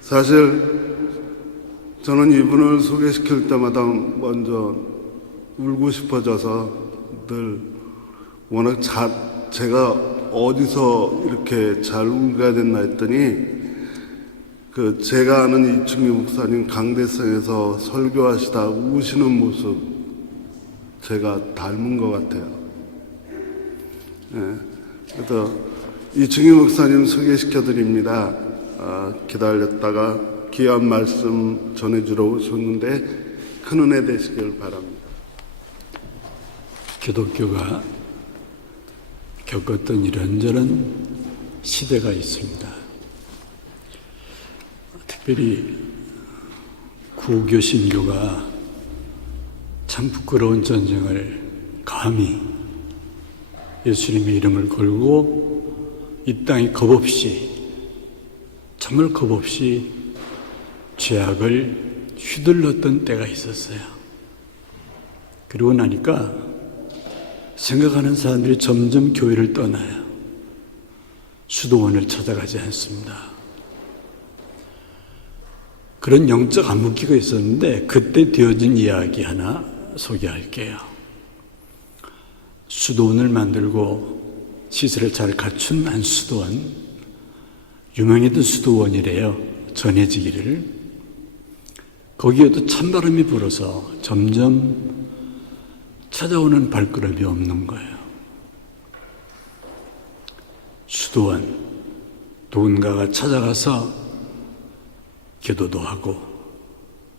사실 저는 이분을 소개시킬 때마다 먼저 울고 싶어져서 늘 워낙 제가 어디서 이렇게 잘 울게 됐나 했더니 제가 아는 이충기 목사님 강대성에서 설교하시다 우시는 모습 제가 닮은 것 같아요. 그래서 이충기 목사님 소개시켜 드립니다. 기다렸다가 귀한 말씀 전해주러 오셨는데 큰 은혜 되시길 바랍니다. 기독교가 겪었던 이런저런 시대가 있습니다. 특별히 구교 신교가 참 부끄러운 전쟁을 감히 예수님의 이름을 걸고 이 땅에 겁없이, 정말 겁없이 죄악을 휘둘렀던 때가 있었어요. 그러고 나니까 생각하는 사람들이 점점 교회를 떠나요. 수도원을 찾아가지 않습니다. 그런 영적 암흑기가 있었는데 그때 되어진 이야기 하나 소개할게요. 수도원을 만들고 시설을 잘 갖춘 한 수도원, 유명했던 수도원이래요. 전해지기를. 거기에도 찬바람이 불어서 점점 찾아오는 발걸음이 없는 거예요. 수도원, 누군가가 찾아가서 기도도 하고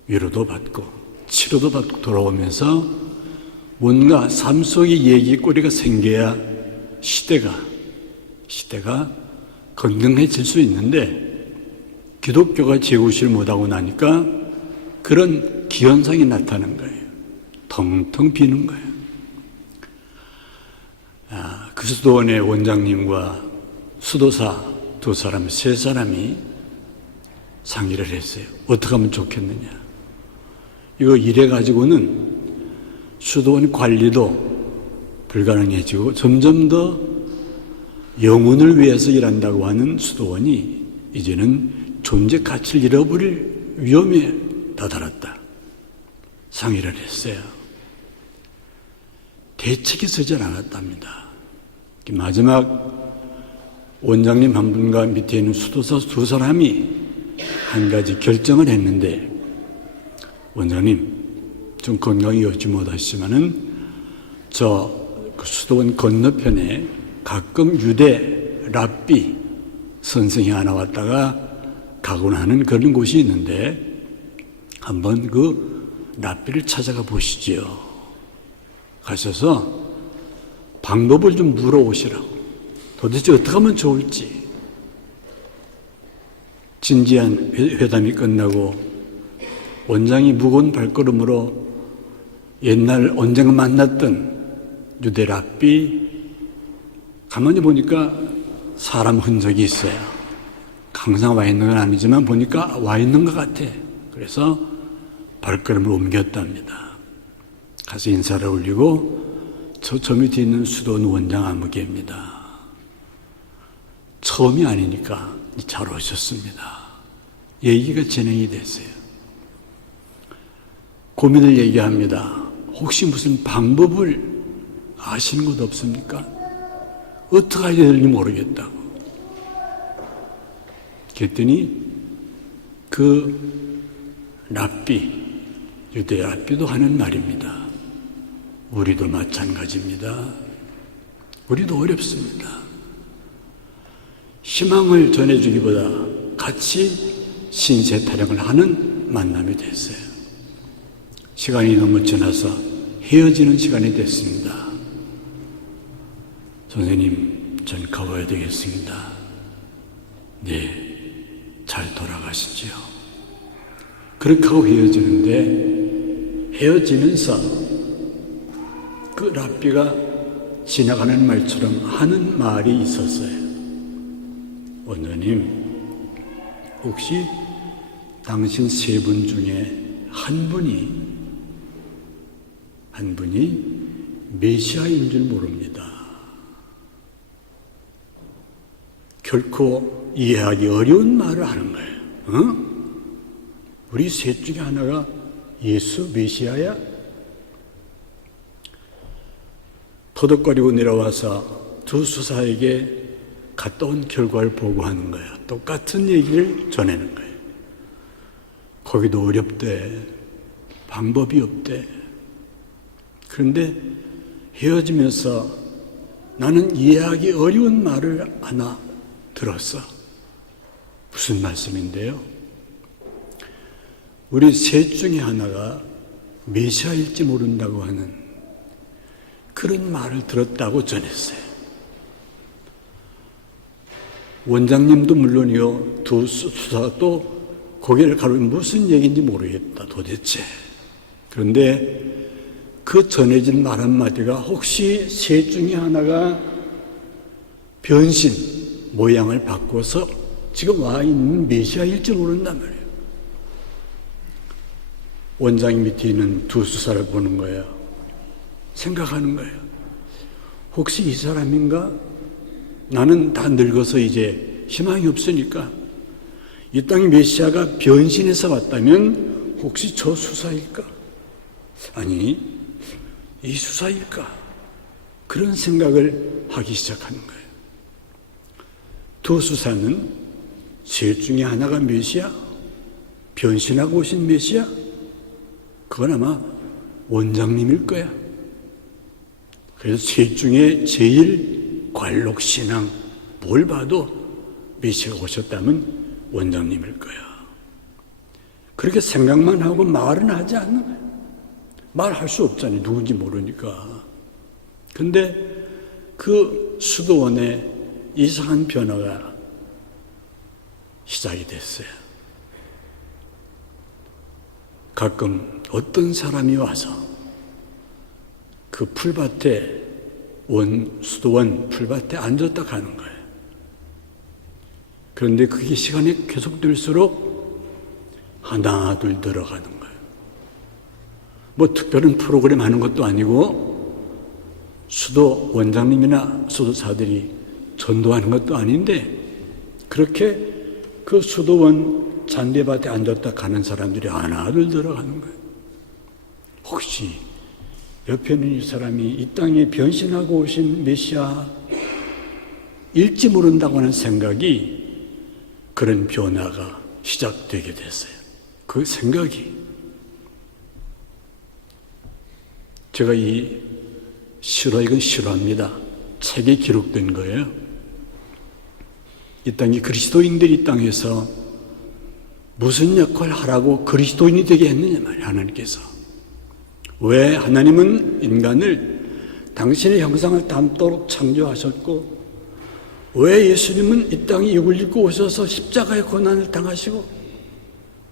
위로도 받고 치료도 받고 돌아오면서 뭔가 삶 속의 얘기거리가 생겨야 시대가 건강해질 수 있는데 기독교가 제구실 못하고 나니까 그런 기현상이 나타나는 거예요. 텅텅 비는 거예요. 그 수도원의 원장님과 수도사 두 사람, 세 사람이 상의를 했어요. 어떻게 하면 좋겠느냐. 이거 이래가지고는 수도원 관리도 불가능해지고 점점 더 영혼을 위해서 일한다고 하는 수도원이 이제는 존재 가치를 잃어버릴 위험에 다다랐다. 상의를 했어요. 대책이 서질 않았답니다. 마지막 원장님 한 분과 밑에 있는 수도사 두 사람이 한 가지 결정을 했는데, 원장님 좀 건강이 여지 못하시지만은 그 수도원 건너편에 가끔 유대 랍비 선생이 하나 왔다가 가곤 하는 그런 곳이 있는데 한번 그 랍비를 찾아가 보시지요. 가셔서 방법을 좀 물어오시라고. 도대체 어떻게 하면 좋을지. 진지한 회담이 끝나고 원장이 무거운 발걸음으로 옛날 언젠가 만났던 유대 랍비, 가만히 보니까 사람 흔적이 있어요. 항상 와 있는 건 아니지만 보니까 와 있는 것 같아. 그래서 발걸음을 옮겼답니다. 가서 인사를 올리고 저 밑에 있는 수도원 원장 아무개입니다. 처음이 아니니까 잘 오셨습니다. 얘기가 진행이 됐어요. 고민을 얘기합니다. 혹시 무슨 방법을 아시는 것 없습니까? 어떻게 해야 될지 모르겠다고. 그랬더니 그 랍비, 유대 랍비도 하는 말입니다. 우리도 마찬가지입니다. 우리도 어렵습니다. 희망을 전해주기보다 같이 신세 타령을 하는 만남이 됐어요. 시간이 너무 지나서 헤어지는 시간이 됐습니다. 선생님, 전 가봐야 되겠습니다. 네, 잘 돌아가시지요. 그렇게 하고 헤어지는데, 헤어지면서 그 랍비가 지나가는 말처럼 하는 말이 있었어요. 원장님, 혹시 당신 세 분 중에 한 분이 메시아인 줄 모릅니다. 결코 이해하기 어려운 말을 하는 거예요. 우리 셋 중에 하나가 예수 메시아야? 터득거리고 내려와서 두 수사에게 갔다 온 결과를 보고하는 거예요. 똑같은 얘기를 전하는 거예요. 거기도 어렵대. 방법이 없대. 그런데 헤어지면서 나는 이해하기 어려운 말을 하나 들었어. 무슨 말씀인데요? 우리 셋 중에 하나가 메시아일지 모른다고 하는 그런 말을 들었다고 전했어요. 원장님도 물론이요, 두 수사도 고개를 가르면 무슨 얘기인지 모르겠다, 도대체. 그런데 그 전해진 말 한마디가 혹시 셋 중에 하나가 변신, 모양을 바꿔서 지금 와 있는 메시아일지 모른단 말이에요. 원장님 밑에 있는 두 수사를 보는 거예요. 생각하는 거예요. 혹시 이 사람인가? 나는 다 늙어서 이제 희망이 없으니까 이 땅에 메시아가 변신해서 왔다면 혹시 저 수사일까? 아니, 이 수사일까? 그런 생각을 하기 시작하는 거예요. 두 수사는 셋 중에 하나가 메시아? 변신하고 오신 메시아? 그건 아마 원장님일 거야. 그래서 셋 중에 제일 관록신앙, 뭘 봐도 메시아가 오셨다면 원장님일 거야. 그렇게 생각만 하고 말은 하지 않는 거야. 말할 수 없잖아요. 누군지 모르니까. 근데 그 수도원에 이상한 변화가 시작이 됐어요. 가끔 어떤 사람이 와서 그 풀밭에 수도원 풀밭에 앉았다 가는 거예요. 그런데 그게 시간이 계속될수록 하나 둘 들어가는 거예요. 뭐 특별한 프로그램 하는 것도 아니고 수도 원장님이나 수도사들이 전도하는 것도 아닌데 그렇게 그 수도원 잔디밭에 앉았다 가는 사람들이 하나 둘 들어가는 거예요. 혹시 옆에 있는 이 사람이 이 땅에 변신하고 오신 메시아 일지 모른다고 하는 생각이 그런 변화가 시작되게 됐어요. 그 생각이 제가 이건 실화입니다. 책에 기록된 거예요. 이 땅에 그리스도인들이 이 땅에서 무슨 역할을 하라고 그리스도인이 되게 했느냐 말이에요. 하나님께서. 왜 하나님은 인간을 당신의 형상을 담도록 창조하셨고 왜 예수님은 이 땅에 육을 입고 오셔서 십자가의 고난을 당하시고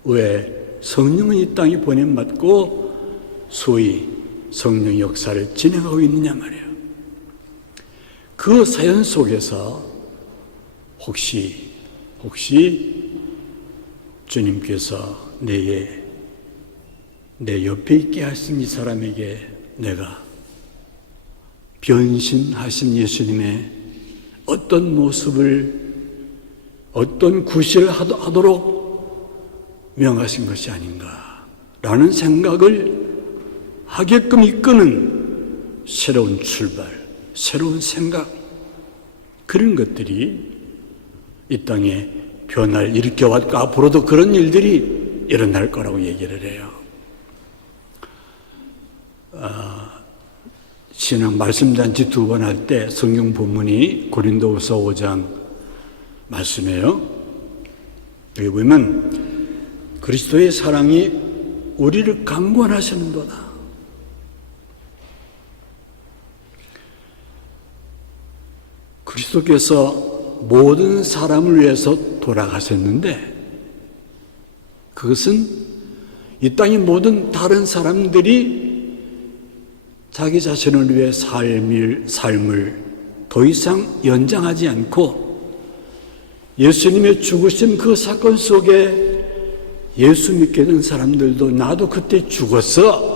왜 성령은 이 땅에 보냄받고 소위 성령 역사를 진행하고 있느냐 말이에요. 그 사연 속에서 혹시 주님께서 내 옆에 있게 하신 이 사람에게 내가 변신하신 예수님의 어떤 모습을 어떤 구실을 하도록 명하신 것이 아닌가라는 생각을 하게끔 이끄는 새로운 출발, 새로운 생각, 그런 것들이 이 땅에 변화를 일으켜왔고 앞으로도 그런 일들이 일어날 거라고 얘기를 해요. 신앙 말씀잔치 2번 할 때 성경 본문이 고린도후서 5장 말씀이에요. 여기 보면 그리스도의 사랑이 우리를 강권하시는도다. 그리스도께서 모든 사람을 위해서 돌아가셨는데 그것은 이 땅의 모든 다른 사람들이 자기 자신을 위해 삶을 더 이상 연장하지 않고 예수님의 죽으신 그 사건 속에 예수 믿게 된 사람들도 나도 그때 죽었어.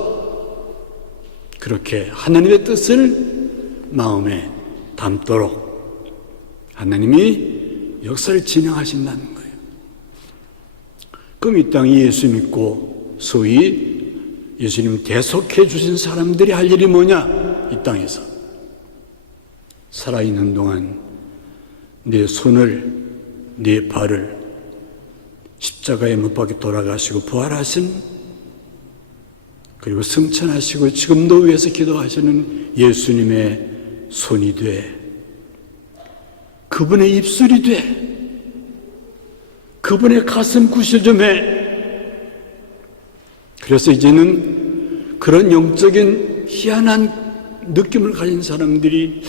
그렇게 하나님의 뜻을 마음에 담도록 하나님이 역사를 진행하신다는 거예요. 그럼 이 땅에 예수 믿고 소위 예수님 대속해 주신 사람들이 할 일이 뭐냐? 이 땅에서 살아있는 동안 내 손을, 내 발을 십자가에 못 박혀 돌아가시고 부활하신, 그리고 승천하시고 지금도 위에서 기도하시는 예수님의 손이 돼, 그분의 입술이 돼, 그분의 가슴 구실 좀 해. 그래서 이제는 그런 영적인 희한한 느낌을 가진 사람들이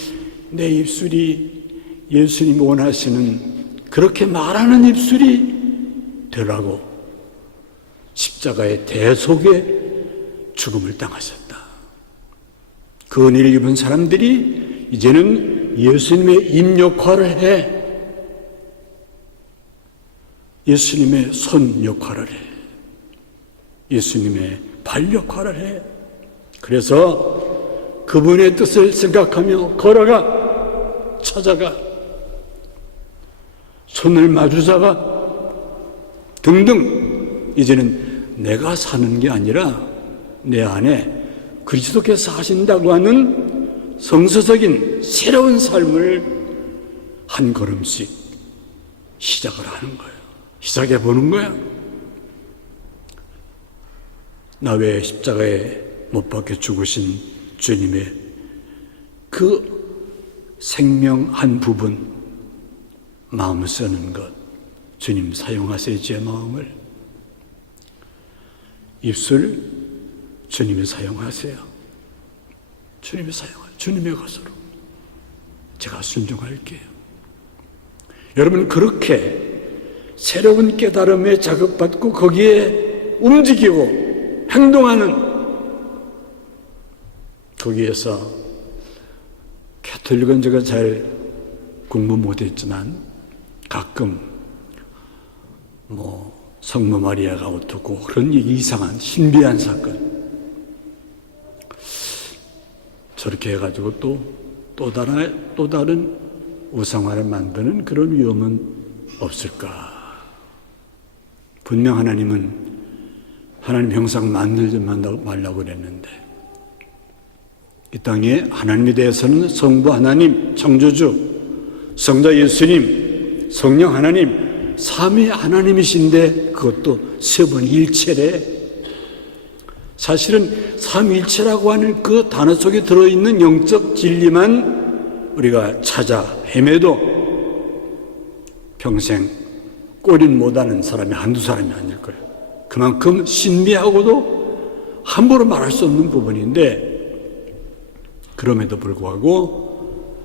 내 입술이 예수님이 원하시는 그렇게 말하는 입술이 되라고 십자가의 대속에 죽음을 당하셨다. 그 은혜를 입은 사람들이 이제는 예수님의 입 역할을 해. 예수님의 손 역할을 해. 예수님의 발 역할을 해. 그래서 그분의 뜻을 생각하며 걸어가, 찾아가, 손을 마주잡아 등등. 이제는 내가 사는 게 아니라 내 안에 그리스도께서 사신다고 하는 성서적인 새로운 삶을 한 걸음씩 시작을 하는 거예요. 시작해 보는 거야. 나 외에 십자가에 못 박혀 죽으신 주님의 그 생명 한 부분, 마음을 쓰는 것, 주님 사용하세요. 제 마음을. 입술 주님이 사용하세요. 주님이 사용하세요. 주님의 것으로 제가 순종할게요. 여러분, 그렇게 새로운 깨달음에 자극받고 거기에 움직이고 행동하는, 거기에서 가톨릭은 제가 잘 공부 못했지만 가끔 성모 마리아가 어떻고 그런 이상한 신비한 사건 저렇게 해가지고 또 다른 우상화를 만드는 그런 위험은 없을까? 분명 하나님은 하나님 형상 만들지 말라고 그랬는데, 이 땅에 하나님에 대해서는 성부 하나님, 창조주, 성자 예수님, 성령 하나님, 삼위 하나님이신데 그것도 세 번 일체래. 사실은 삼위일체라고 하는 그 단어 속에 들어있는 영적 진리만 우리가 찾아 헤매도 평생 꼬린 못하는 사람이 한두 사람이 아닐 거예요. 그만큼 신비하고도 함부로 말할 수 없는 부분인데, 그럼에도 불구하고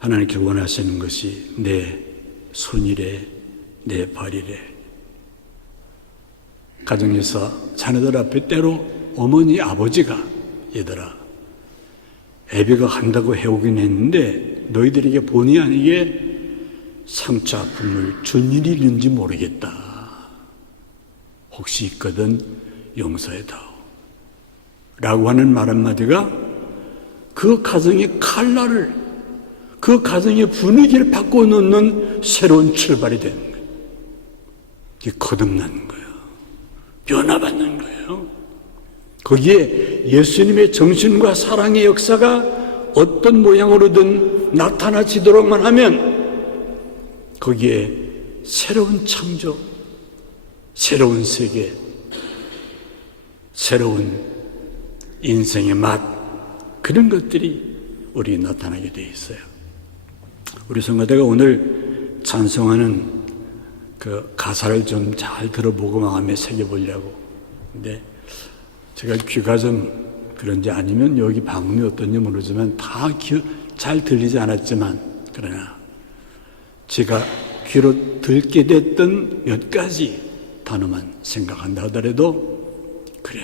하나님께 원하시는 것이 내 손이래, 내 발이래. 가정에서 자녀들 앞에 때로 어머니, 아버지가 얘들아, 애비가 한다고 해오긴 했는데 너희들에게 본의 아니게 상처 아픔을 준 일이 있는지 모르겠다. 혹시 있거든 용서해다오. 라고 하는 말 한마디가 그 가정의 칼날을, 그 가정의 분위기를 바꿔놓는 새로운 출발이 되는 거예요. 이게 거듭나는 거예요. 변화받는 거예요. 거기에 예수님의 정신과 사랑의 역사가 어떤 모양으로든 나타나지도록만 하면 거기에 새로운 창조, 새로운 세계, 새로운 인생의 맛, 그런 것들이 우리에 나타나게 되어 있어요. 우리 성가대가 오늘 찬송하는 그 가사를 좀 잘 들어보고 마음에 새겨보려고. 근데 제가 귀가 좀 그런지 아니면 여기 방음이 어떤지 모르지만 다 잘 들리지 않았지만, 그러나 제가 귀로 듣게 됐던 몇 가지 단어만 생각한다 하더라도, 그래,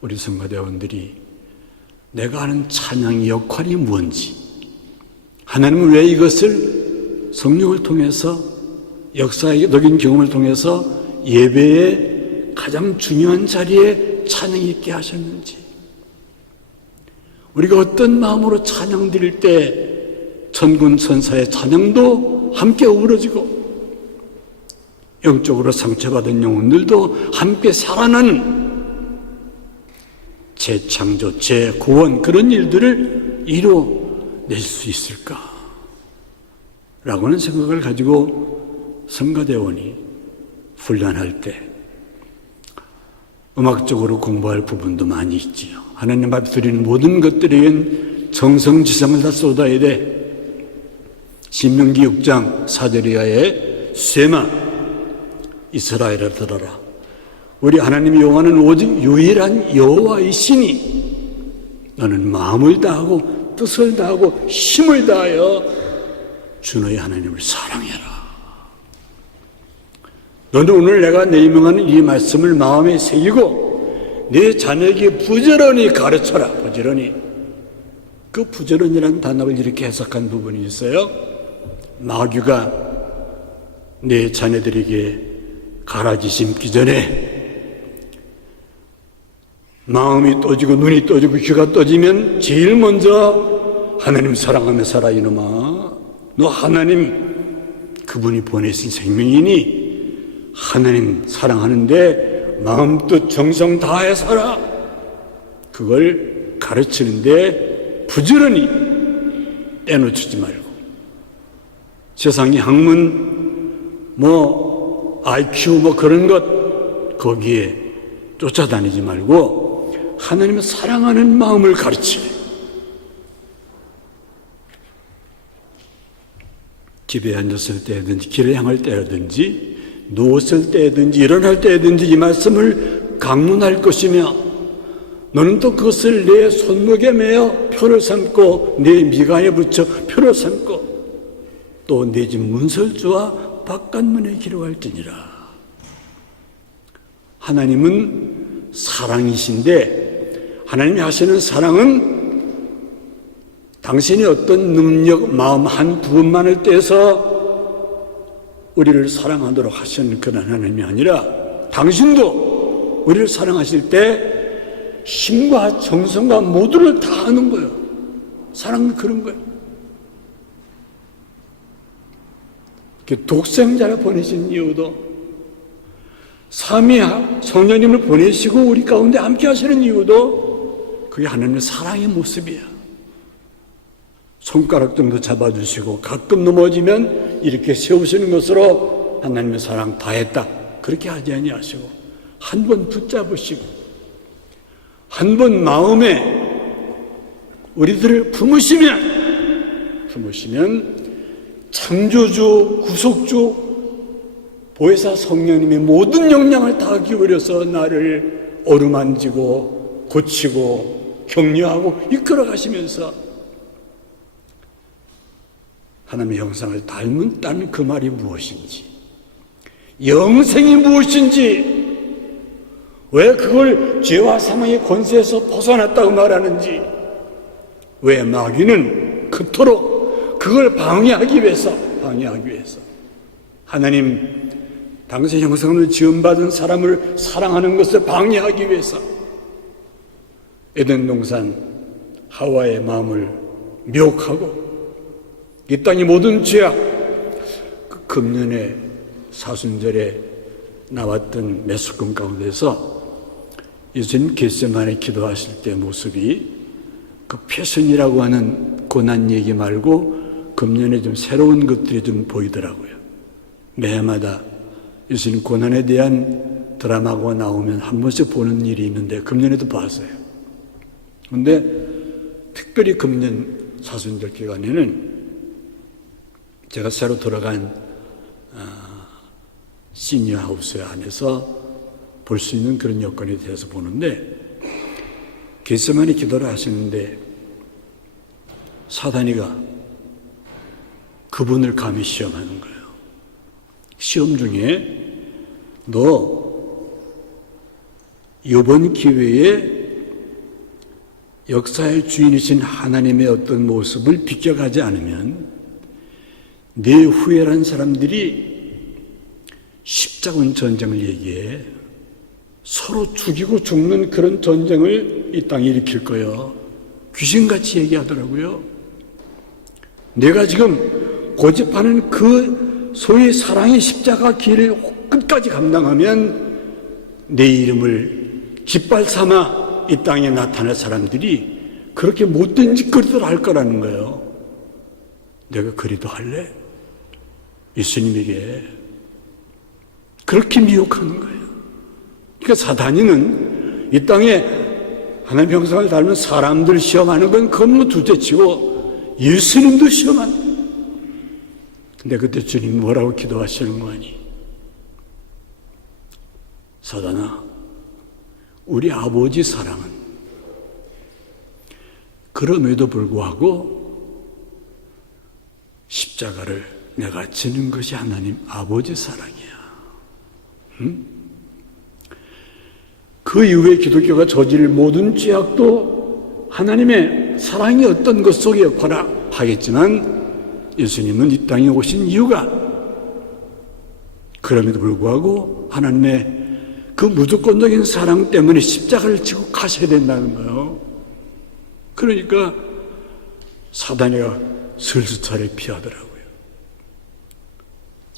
우리 성가대원들이 내가 하는 찬양의 역할이 뭔지, 하나님은 왜 이것을 성령을 통해서 역사적인 경험을 통해서 예배의 가장 중요한 자리에 찬양이 있게 하셨는지, 우리가 어떤 마음으로 찬양 드릴 때 천군 천사의 찬양도 함께 어우러지고 영적으로 상처받은 영혼들도 함께 살아나는 재창조, 재구원 그런 일들을 이뤄낼 수 있을까? 라고는 생각을 가지고 성가대원이 훈련할 때 음악적으로 공부할 부분도 많이 있지요. 하나님 앞에 드리는 모든 것들에겐 정성지성을 다 쏟아야 돼. 신명기 6장 4절이하에 쇠마 이스라엘아 들어라. 우리 하나님 여호와는 오직 유일한 여호와이시니 너는 마음을 다하고 뜻을 다하고 힘을 다하여 주 너의 하나님을 사랑해라. 너는 오늘 내가 내명하는 이 말씀을 마음에 새기고 내 자녀에게 부지런히 가르쳐라. 부지런히. 그 부지런이라는 단어를 이렇게 해석한 부분이 있어요. 마귀가 내 자녀들에게 가라지 심기 전에 마음이 떠지고 눈이 떠지고 귀가 떠지면 제일 먼저 하나님 사랑하며 살아 이놈아. 너 하나님 그분이 보내신 생명이니 하나님 사랑하는데 마음 뜻 정성 다해 살아. 그걸 가르치는데 부지런히 떼놓치지 말고 세상의 학문 IQ 그런 것 거기에 쫓아다니지 말고 하나님을 사랑하는 마음을 가르치래. 집에 앉았을 때든지 길을 향할 때라든지 누웠을 때든지 일어날 때든지 이 말씀을 강론할 것이며 너는 또 그것을 내 손목에 매어 표를 삼고 내 미간에 붙여 표를 삼고 또 내 집 문설주와 바깥문에 기록할지니라. 하나님은 사랑이신데 하나님이 하시는 사랑은 당신이 어떤 능력, 마음 한 부분만을 떼서 우리를 사랑하도록 하시는 그런 하나님이 아니라 당신도 우리를 사랑하실 때 힘과 정성과 모두를 다 하는 거예요. 사랑은 그런 거예요. 독생자를 보내신 이유도 삼위 성령님을 보내시고 우리 가운데 함께 하시는 이유도 그게 하나님의 사랑의 모습이에요. 손가락 정도 잡아주시고 가끔 넘어지면 이렇게 세우시는 것으로 하나님의 사랑 다했다 그렇게 하지 아니하시고 한 번 붙잡으시고 한 번 마음에 우리들을 품으시면 창조주, 구속주, 보혜사 성령님의 모든 역량을 다 기울여서 나를 어루만지고 고치고 격려하고 이끌어 가시면서 하나님의 형상을 닮은다는 그 말이 무엇인지, 영생이 무엇인지, 왜 그걸 죄와 사망의 권세에서 벗어났다고 말하는지, 왜 마귀는 그토록 그걸 방해하기 위해서 하나님 당신의 형상으로 지음받은 사람을 사랑하는 것을 방해하기 위해서 에덴 동산 하와의 마음을 미혹하고 이 땅의 모든 죄악, 그 금년에 사순절에 나왔던 메스꿈 가운데서 예수님 겟세마네 기도하실 때 모습이 그 패션이라고 하는 고난 얘기 말고 금년에 좀 새로운 것들이 좀 보이더라고요. 매해마다 예수님 고난에 대한 드라마가 나오면 한 번씩 보는 일이 있는데 금년에도 봤어요. 그런데 특별히 금년 사순절 기간에는 제가 새로 들어간 시니어 하우스 안에서 볼 수 있는 그런 여건에 대해서 보는데 겟세마네 기도를 하시는데 사단이가 그분을 감히 시험하는 거예요. 시험 중에 너 이번 기회에 역사의 주인이신 하나님의 어떤 모습을 비껴가지 않으면 내 후회란 사람들이 십자군 전쟁을 얘기해 서로 죽이고 죽는 그런 전쟁을 이 땅에 일으킬 거예요. 귀신같이 얘기하더라고요. 내가 지금 고집하는 그 소위 사랑의 십자가 길을 끝까지 감당하면 내 이름을 깃발 삼아 이 땅에 나타날 사람들이 그렇게 못된 짓거리들 할 거라는 거예요. 내가 그리도 할래? 예수님에게 그렇게 미혹하는 거예요. 그러니까 사단이는 이 땅에 하나님의 형상을 닮은 사람들 시험하는 건 그건 뭐 둘째치고 예수님도 시험하는 거예요. 근데 그때 주님 뭐라고 기도하시는 거니? 사단아, 우리 아버지 사랑은 그럼에도 불구하고 십자가를 내가 지는 것이 하나님 아버지 사랑이야. 응? 그 이후에 기독교가 저지를 모든 죄악도 하나님의 사랑이 어떤 것 속에 역할하겠지만 예수님은 이 땅에 오신 이유가 그럼에도 불구하고 하나님의 그 무조건적인 사랑 때문에 십자가를 지고 가셔야 된다는 거예요. 그러니까 사단이가 슬슬차례 피하더라고요.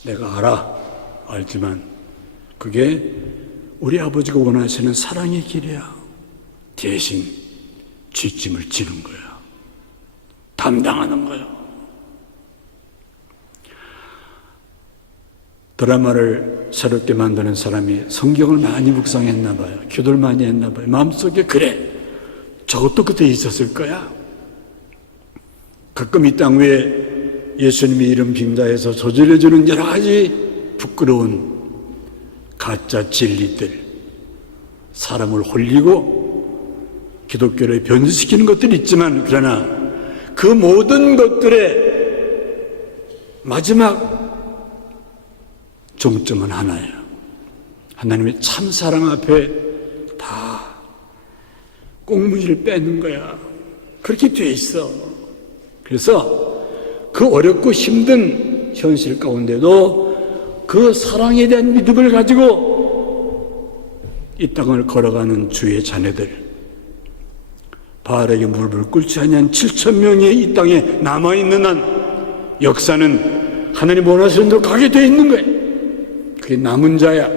내가 알지만 그게 우리 아버지가 원하시는 사랑의 길이야. 대신 뒷짐을 지는 거야. 담당하는 거야. 드라마를 새롭게 만드는 사람이 성경을 많이 묵상했나 봐요. 기도를 많이 했나 봐요. 마음속에 그래, 저것도 그때 있었을 거야. 가끔 이 땅 위에 예수님의 이름 빙자해서 저질러주는 여러 가지 부끄러운 가짜 진리들, 사람을 홀리고 기독교를 변질시키는 것들이 있지만 그러나 그 모든 것들의 마지막 종점은 하나예요. 하나님의 참사랑 앞에 다 꽁무니를 빼는 거야. 그렇게 돼 있어. 그래서 그 어렵고 힘든 현실 가운데도 그 사랑에 대한 믿음을 가지고 이 땅을 걸어가는 주의 자녀들, 바알에게 무릎을 꿇지 아니한 7천 명이 이 땅에 남아있는 한 역사는 하나님 원하시는 대로 가게 돼 있는 거예요. 그게 남은 자야,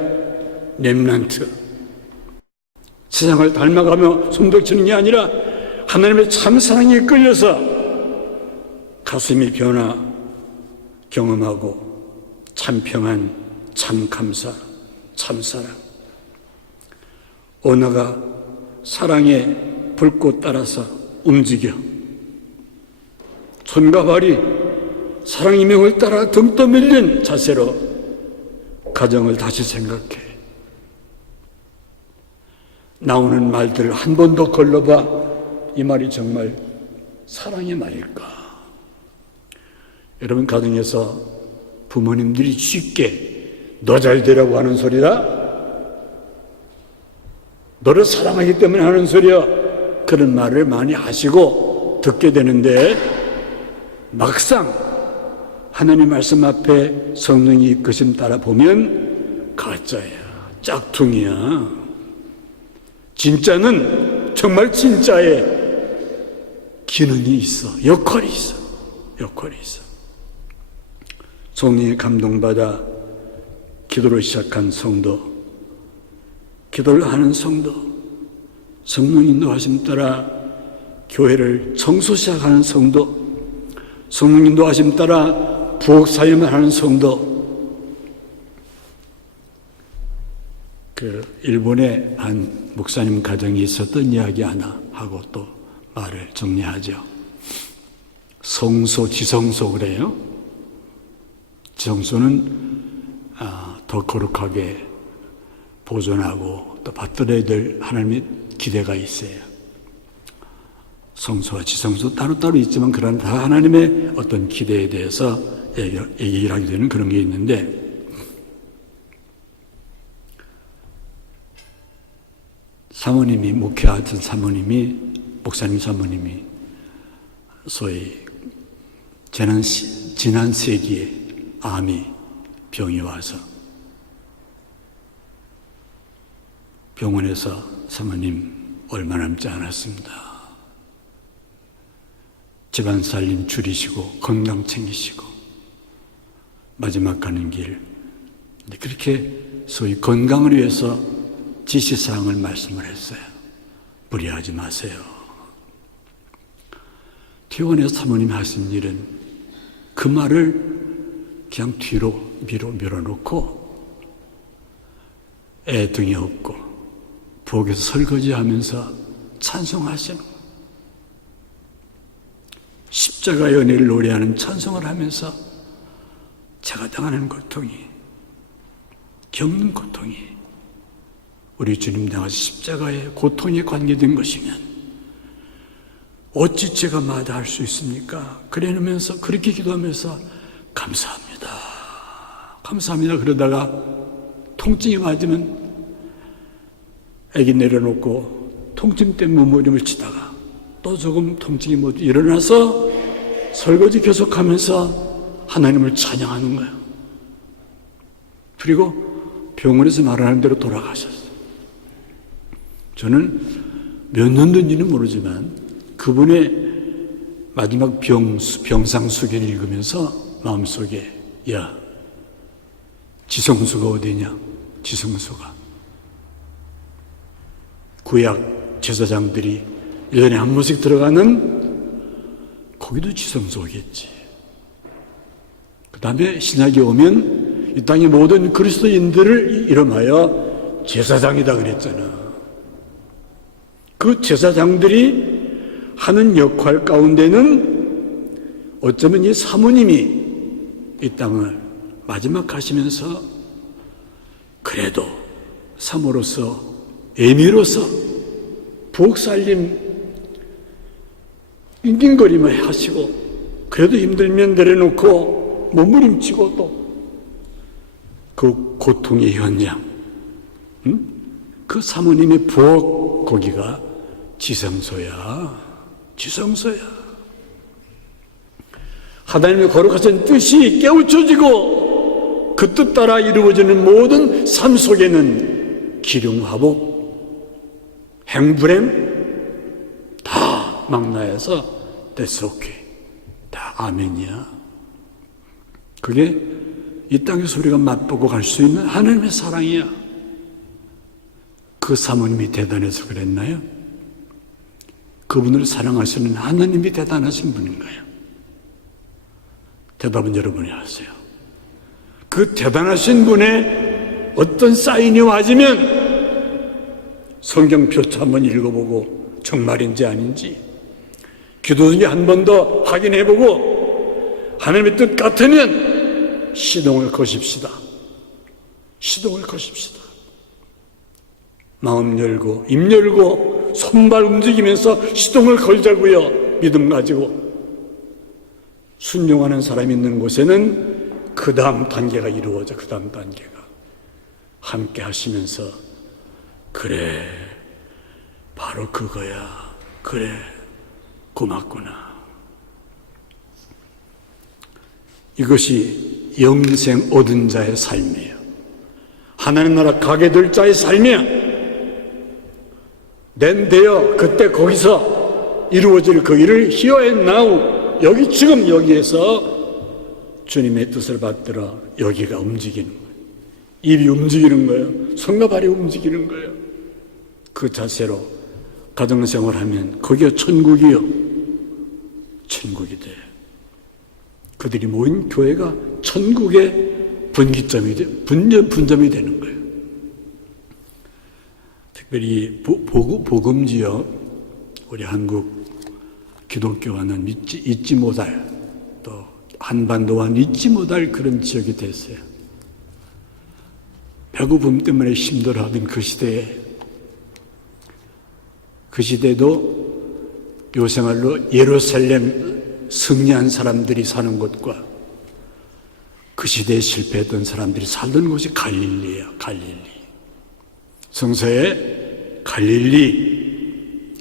렘넌트. 세상을 닮아가며 손뼉치는 게 아니라 하나님의 참사랑에 끌려서 가슴이 변화 경험하고 참 평안, 참 감사, 참 사랑. 언어가 사랑의 불꽃 따라서 움직여. 손과 발이 사랑의 명을 따라 등 떠밀린 자세로 가정을 다시 생각해. 나오는 말들을 한 번 더 걸러봐. 이 말이 정말 사랑의 말일까? 여러분, 가정에서 부모님들이 쉽게 너 잘 되라고 하는 소리라, 너를 사랑하기 때문에 하는 소리야, 그런 말을 많이 하시고 듣게 되는데 막상 하나님 말씀 앞에 성령이 이끄심 따라 보면 가짜야, 짝퉁이야. 진짜는 정말 진짜의 기능이 있어, 역할이 있어. 성령의 감동받아 기도를 시작한 성도, 기도를 하는 성도, 성령 인도하심 따라 교회를 청소 시작하는 성도, 성령 인도하심 따라 부엌 사역을 하는 성도. 일본에 한 목사님 가정이 있었던 이야기 하나 하고 또 말을 정리하죠. 성소, 지성소 그래요. 지성소는 더 거룩하게 보존하고 또 받들어야 될 하나님의 기대가 있어요. 성소와 지성소 따로따로 있지만 그런 다 하나님의 어떤 기대에 대해서 얘기를 하게 되는 그런 게 있는데, 사모님이, 목회하던 사모님이, 목사님 사모님이 소위 지난 세기에 암이 병이 와서 병원에서 사모님 얼마 남지 않았습니다. 집안 살림 줄이시고 건강 챙기시고 마지막 가는 길 그렇게 소위 건강을 위해서 지시사항을 말씀을 했어요. 무리하지 마세요. 퇴원해서 사모님이 하신 일은 그 말을 그냥 뒤로 밀어놓고 애 등에 업고 부엌에서 설거지하면서 찬송하시는 거예요. 십자가의 은혜를 노래하는 찬송을 하면서 제가 당하는 고통이, 겪는 고통이 우리 주님 당하신 십자가의 고통에 관계된 것이면 어찌 제가 마다할 수 있습니까? 그러면서 그렇게 기도하면서 감사합니다. 감사합니다. 그러다가 통증이 맞으면 애기 내려놓고 통증 때문에 몸부림을 치다가 또 조금 통증이 못 일어나서 설거지 계속하면서 하나님을 찬양하는 거예요. 그리고 병원에서 말하는 대로 돌아가셨어요. 저는 몇 년 된지는 모르지만 그분의 마지막 병상 수기를 읽으면서 마음속에 야, 지성소가 어디냐? 지성소가 구약 제사장들이 1년에 한 번씩 들어가는 거기도 지성소겠지. 그 다음에 신약에 오면 이 땅의 모든 그리스도인들을 이름하여 제사장이다 그랬잖아. 그 제사장들이 하는 역할 가운데는 어쩌면 이 사모님이 이 땅을 마지막 가시면서 그래도 사모로서 애미로서 부엌살림 낑낑거리며 하시고 그래도 힘들면 내려놓고 몸부림치고 또 그 고통의 현장, 그 사모님의 부엌 거기가 지성소야. 지성소야. 하나님의 거룩하신 뜻이 깨우쳐지고 그 뜻 따라 이루어지는 모든 삶 속에는 기륭화복, 행불행 다 망라해서 That's okay. 다 아멘이야. 그게 이 땅에서 우리가 맛보고 갈 수 있는 하나님의 사랑이야. 그 사모님이 대단해서 그랬나요? 그분을 사랑하시는 하나님이 대단하신 분인가요? 대답은 여러분이 하세요. 그 대단하신 분의 어떤 사인이 와지면 성경표처 한번 읽어보고 정말인지 아닌지 기도 중에 한 번 더 확인해보고 하나님의 뜻 같으면 시동을 거십시다. 시동을 거십시다. 마음 열고 입 열고 손발 움직이면서 시동을 걸자고요. 믿음 가지고 순종하는 사람이 있는 곳에는 그 다음 단계가 이루어져. 그 다음 단계가 함께 하시면서 그래 바로 그거야. 그래 고맙구나. 이것이 영생 얻은 자의 삶이에요. 하나님 나라 가게 될 자의 삶이야. 낸 되어 그때 거기서 이루어질 그 일을 here and now 여기 지금 여기에서 주님의 뜻을 받들어 여기가 움직이는 거예요. 입이 움직이는 거예요. 손과 발이 움직이는 거예요. 그 자세로 가정생활하면 거기가 천국이요. 천국이 돼. 그들이 모인 교회가 천국의 분점이 되는 거예요. 특별히 복음 지역, 우리 한국 기독교와는 잊지 못할, 또 한반도와는 잊지 못할 그런 지역이 됐어요. 배고픔 때문에 힘들어하던 그 시대에, 그 시대도 요생활로 예루살렘 승리한 사람들이 사는 곳과 그 시대에 실패했던 사람들이 살던 곳이 갈릴리예요. 갈릴리. 성서에 갈릴리,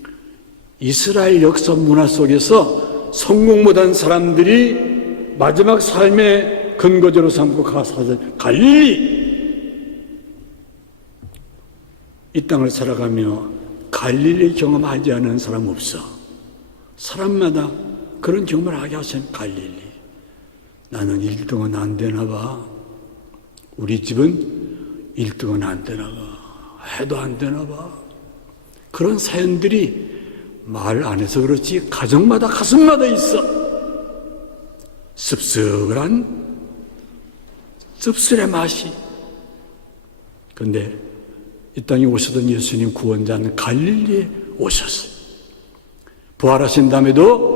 이스라엘 역사 문화 속에서 성공 못한 사람들이 마지막 삶의 근거지로 삼고 가사는 갈릴리. 이 땅을 살아가며 갈릴리 경험하지 않은 사람 없어. 사람마다 그런 경험을 하게 하신 갈릴리. 나는 1등은 안 되나 봐. 우리 집은 1등은 안 되나 봐. 해도 안 되나 봐. 그런 사연들이 말 안 해서 그렇지 가정마다 가슴마다 있어. 씁쓸한 씁쓸의 맛이. 그런데 이 땅에 오셨던 예수님 구원자는 갈릴리에 오셨어요. 부활하신 다음에도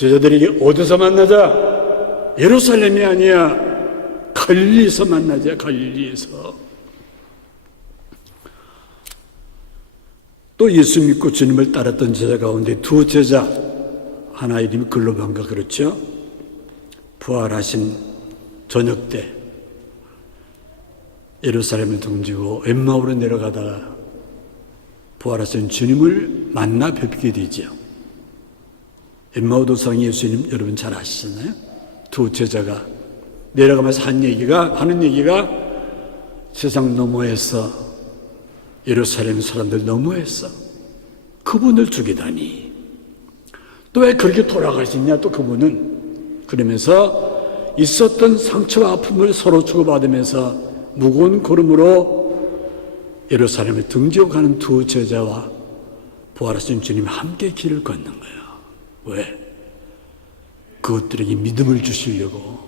제자들에게 어디서 만나자? 예루살렘이 아니야. 갈릴리에서 만나자. 갈릴리에서. 또 예수 믿고 주님을 따랐던 제자 가운데 두 제자, 하나 이름이 글로반가 그렇죠? 부활하신 저녁 때 예루살렘을 등지고 엠마오로 내려가다가 부활하신 주님을 만나 뵙게 되죠. 엠마오 도상의 예수님 여러분 잘 아시잖아요. 두 제자가 내려가면서 하는 얘기가 세상 너머에서 예루살렘 사람들 너머에서 그분을 죽이다니 또 왜 그렇게 돌아가시냐 또 그분은 그러면서 있었던 상처와 아픔을 서로 주고받으면서 무거운 걸음으로 예루살렘을 등지고 가는 두 제자와 부활하신 주님이 함께 길을 걷는 거예요. 왜? 그것들에게 믿음을 주시려고.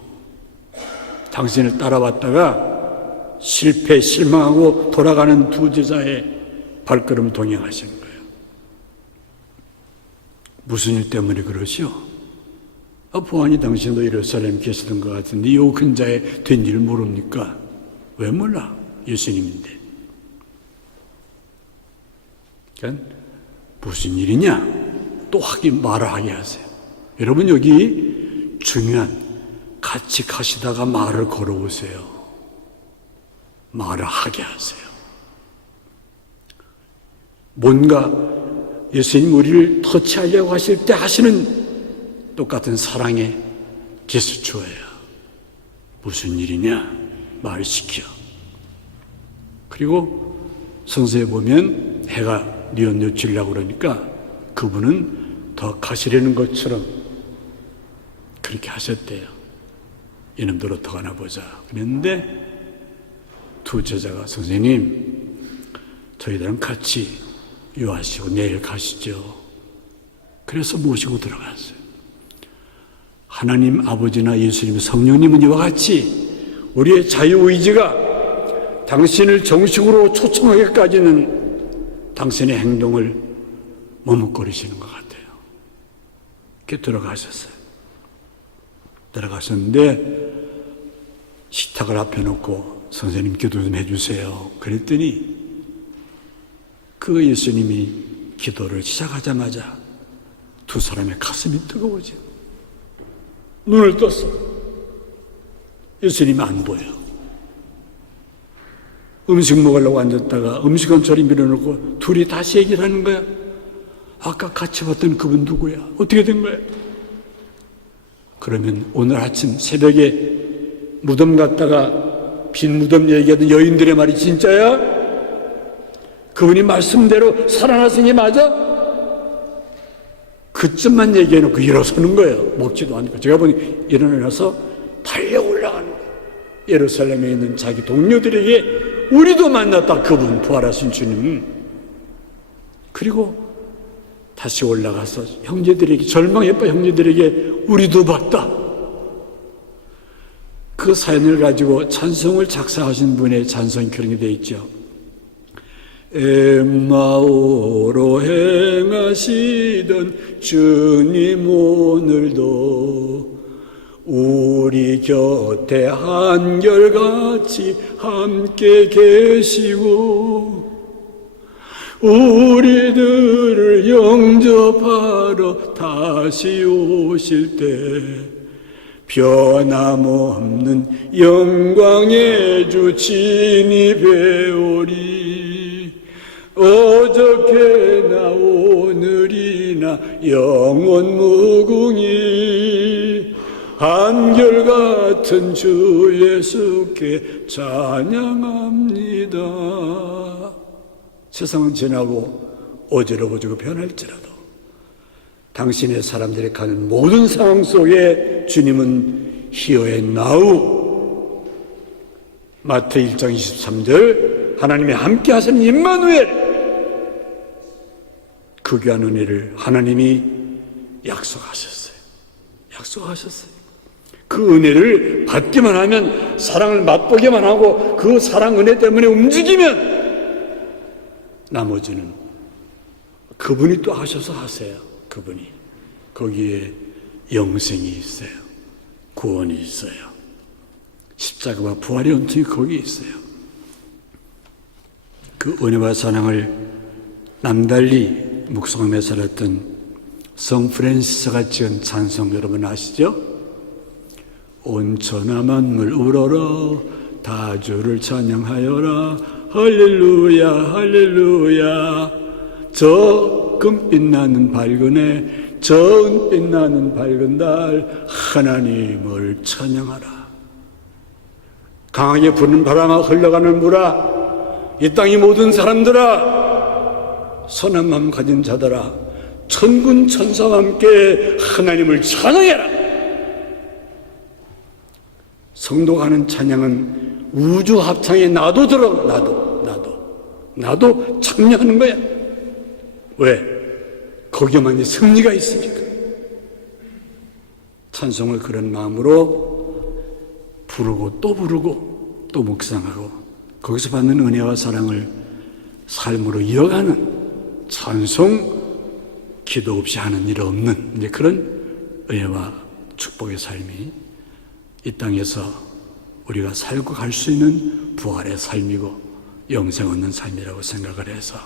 당신을 따라왔다가 실망하고 돌아가는 두 제자의 발걸음을 동행하신 거예요. 무슨 일 때문에 그러시오? 보아니 당신도 예루살렘에 계시던 것 같은데 이 근자에 된 일 모릅니까? 왜 몰라? 예수님인데. 그러니까 무슨 일이냐? 또 말을 하게 하세요. 여러분 여기 중요한 같이 가시다가 말을 걸어오세요. 말을 하게 하세요. 뭔가 예수님 우리를 터치하려고 하실 때 하시는 똑같은 사랑의 제스처예요. 무슨 일이냐? 말시켜. 그리고 성서에 보면 해가 뉘엿뉘치려고 그러니까 그분은 더 가시려는 것처럼 그렇게 하셨대요. 이놈들 어떡하나 보자. 그랬는데 두 제자가 선생님 저희들은 같이 유하시고 내일 가시죠. 그래서 모시고 들어갔어요. 하나님 아버지나 예수님 성령님은 이와 같이 우리의 자유의지가 당신을 정식으로 초청하기까지는 당신의 행동을 머뭇거리시는 것 같아요. 이렇게 들어가셨어요. 들어가셨는데 식탁을 앞에 놓고 선생님 기도 좀 해주세요. 그랬더니 그 예수님이 기도를 시작하자마자 두 사람의 가슴이 뜨거워져. 눈을 떴어. 예수님이 안 보여. 음식 먹으려고 앉았다가 음식은 저리 밀어놓고 둘이 다시 얘기를 하는 거야. 아까 같이 봤던 그분 누구야? 어떻게 된 거야? 그러면 오늘 아침 새벽에 무덤 갔다가 빈 무덤 얘기하던 여인들의 말이 진짜야? 그분이 말씀대로 살아나신 게 맞아? 그쯤만 얘기해놓고 일어서는 거예요. 먹지도 않고. 제가 보니 일어나서 달려 올라가는 거예요. 예루살렘에 있는 자기 동료들에게 우리도 만났다. 그분 부활하신 주님. 그리고 다시 올라가서 형제들에게 절망했다. 형제들에게 우리도 봤다. 그 사연을 가지고 찬송을 작사하신 분의 찬송이 그런 게 되어 있죠. 엠마오로 행하시던 주님 오늘도 우리 곁에 한결같이 함께 계시고 우리들을 영접하러 다시 오실 때 변함없는 영광의 주 진입해오리. 어저께나 오늘이나 영원 무궁히 한결같은 주 예수께 찬양합니다. 세상은 지나고 어지러워지고 변할지라도 당신의 사람들이 가는 모든 상황 속에 주님은 Here and Now, 마태 1장 23절 하나님이 함께 하시는 임마누엘, 그 귀한 은혜를 하나님이 약속하셨어요. 그 은혜를 받기만 하면, 사랑을 맛보기만 하고 그 사랑 은혜 때문에 움직이면 나머지는 그분이 또 하셔서 하세요. 그분이. 거기에 영생이 있어요. 구원이 있어요. 십자가와 부활의 은총이 거기에 있어요. 그 은혜와 사랑을 남달리 묵상하며 살았던 성 프랜시스가 지은 찬송 여러분 아시죠? 온 천하 만물 울어라, 다 주를 찬양하여라, 할렐루야 할렐루야. 저 금빛 나는 밝은 해, 저 은빛 나는 밝은 달, 하나님을 찬양하라. 강하게 부는 바람아, 흘러가는 물아, 이 땅의 모든 사람들아, 선한 마음 가진 자들아, 천군 천사와 함께 하나님을 찬양해라. 성도가 하는 찬양은 우주 합창에 나도 들어, 나도 참여하는 거야. 왜? 거기에만 승리가 있으니까. 찬송을 그런 마음으로 부르고 또 묵상하고, 거기서 받는 은혜와 사랑을 삶으로 이어가는, 찬송, 기도 없이 하는 일 없는 이제 그런 은혜와 축복의 삶이 이 땅에서 우리가 살고 갈 수 있는 부활의 삶이고 영생 얻는 삶이라고 생각을 해서,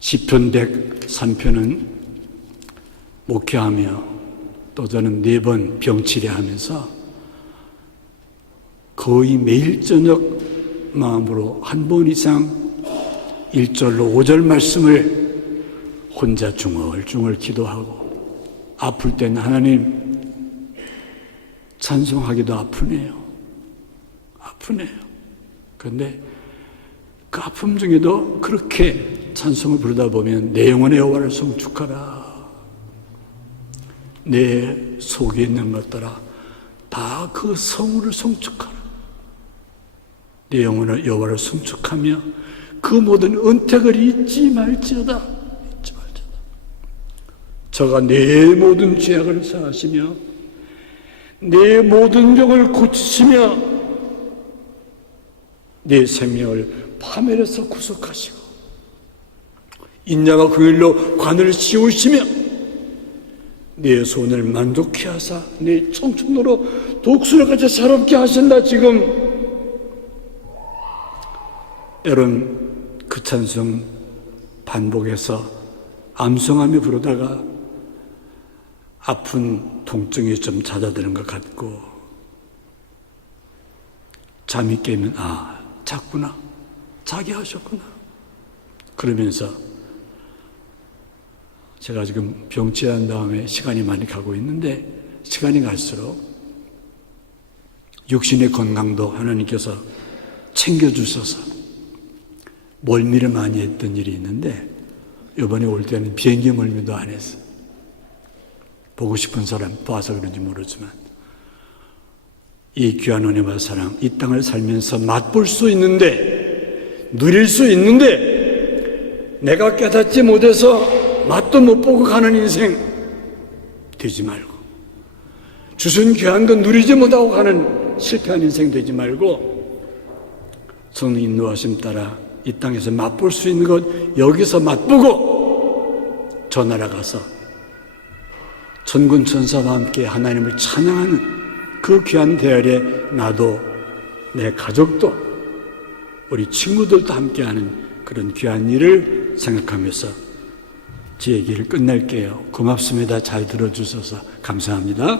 시편 103편은 목회하며 또 저는 4번 병치레하면서 거의 매일 저녁 마음으로 한 번 이상 1절로 5절 말씀을 혼자 중얼중얼 기도하고, 아플 때는 하나님 찬송하기도 아프네요. 그런데 그 아픔 중에도 그렇게 찬송을 부르다 보면 내 영혼의 여호와를 송축하라, 내 속에 있는 것들아 다 그 성우를 송축하라. 내 영혼의 여호와를 송축하며 그 모든 은택을 잊지 말지어다. 저가 내 모든 죄악을 사하시며 내 모든 병을 고치시며 내 생명을 파멸해서 구속하시고 인자와 긍휼로 관을 씌우시며 내 소원을 만족케 하사 내 청춘으로 독수를 같이 새롭게 하신다. 지금 여러분, 그 찬송 반복해서 암송하며 부르다가 아픈 통증이 좀 잦아드는 것 같고, 잠이 깨면 잤구나, 자게 하셨구나 그러면서, 제가 지금 병치한 다음에 시간이 많이 가고 있는데, 시간이 갈수록 육신의 건강도 하나님께서 챙겨주셔서 멀미를 많이 했던 일이 있는데, 이번에 올 때는 비행기 멀미도 안 했어요. 보고 싶은 사람 봐서 그런지 모르지만, 이 귀한 은혜와 사랑, 이 땅을 살면서 맛볼 수 있는데, 누릴 수 있는데, 내가 깨닫지 못해서 맛도 못 보고 가는 인생 되지 말고, 주신 귀한 것 누리지 못하고 가는 실패한 인생 되지 말고, 성령 인도하심 따라 이 땅에서 맛볼 수 있는 것 여기서 맛보고 저 나라 가서 천군 천사와 함께 하나님을 찬양하는 그 귀한 대열에 나도, 내 가족도, 우리 친구들도 함께하는 그런 귀한 일을 생각하면서 제 얘기를 끝낼게요. 고맙습니다. 잘 들어주셔서 감사합니다.